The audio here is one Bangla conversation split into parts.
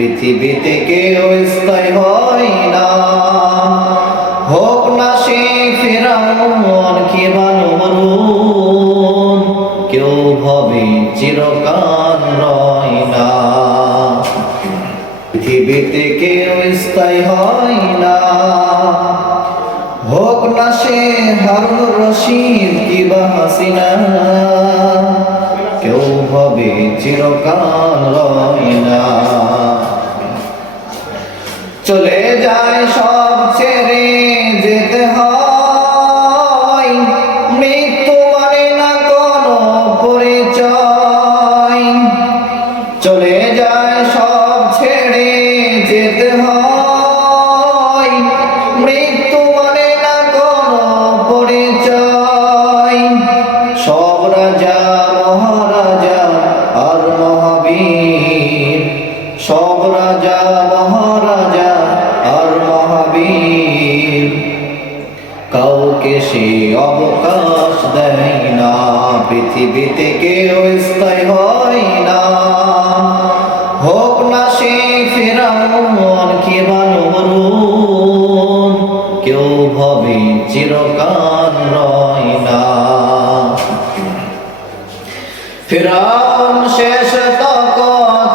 পৃথিবীতে কেউ স্থায়ী হয় না। হোক না সে ফিরআউন কিংবা নমরুদ, কেউ ভবে চিরকাল রয় না। পৃথিবীতে কেউ স্থায়ী হয় না। হোক না সে হারুন রশিদ কিংবা হাসিনা, কেউ ভবে চিরকাল রয় না। চলে যায় সব ছেড়ে যেতে হয়, মৃত্যু মানে না কোনো পরিচয়। চলে যায় সব ছেড়ে যেতে হয়, মৃত্যু মানে না কোনো পরিচয়। সব রাজা মহারাজা আর মহাবীর, সব রাজা মহারাজা আর মহাবীর, কাউকে সে অবকাশ দেয় না। পৃথিবীতে কেউ স্থায়ী হয় না। হোক না সে ফিরআউন কিংবা নমরুদ, কেউ ভবে চিরকাল রয় না। ফিরআউন শেষ তক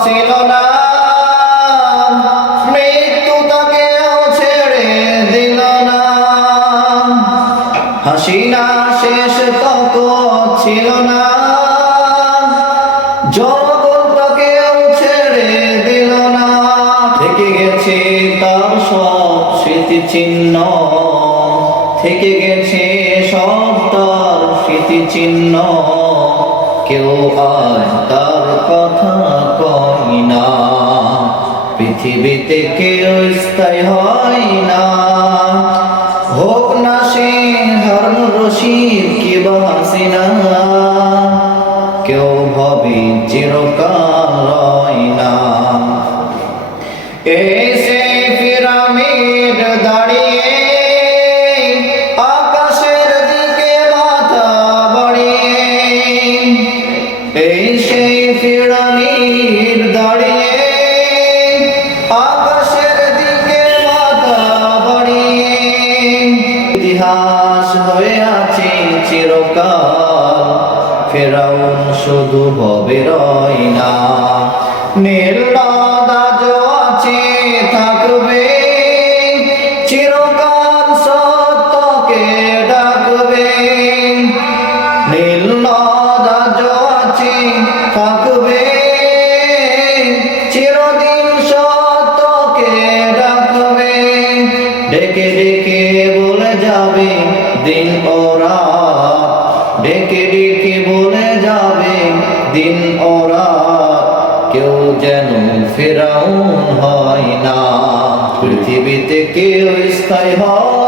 ছিল না, মৃত্যু তাকেও ছেড়ে দিল না। হাসিনা শেষ তক ছিল না, জগৎটাকেও ছেড়ে দিল না। থেকে গেছে তার সব স্মৃতিচিহ্ন, থেকে গেছে সব তার স্মৃতিচিহ্ন, কেউ আজ তার কথা কয় না। পৃথিবীতে কেউ স্থায়ী হয় না। হোক না সে হারুন রশিদ কিংবা হাসিনা, কেউ ভবে চিরকাল রয় না। এই সেই পিরামিড দাঁড়িয়ে আকাশের দিকে মাথা বাড়িয়ে, এই সেই পিরামিড দাঁড়িয়ে আকাশের দিকে মাথা বাড়িয়ে। ইতিহাস হয়ে আছে চিরকাল, ফিরআউন শুধু ভবে রয় না। নীল নদ আজও আছে থাকবে, চিরকাল সত্যকে ডাকবে। নীল নদ আজও আছে থাকবে, চিরদিন সত্যকে ডাকবে। ডেকে ডেকে বলে যাবে দিন ও রাত, ডেকে ডেকে বলে যাবে দিন ও রাত, কেউ যেন ফিরআউন হয় না। পৃথিবীতে কেউ স্থায়ী হয়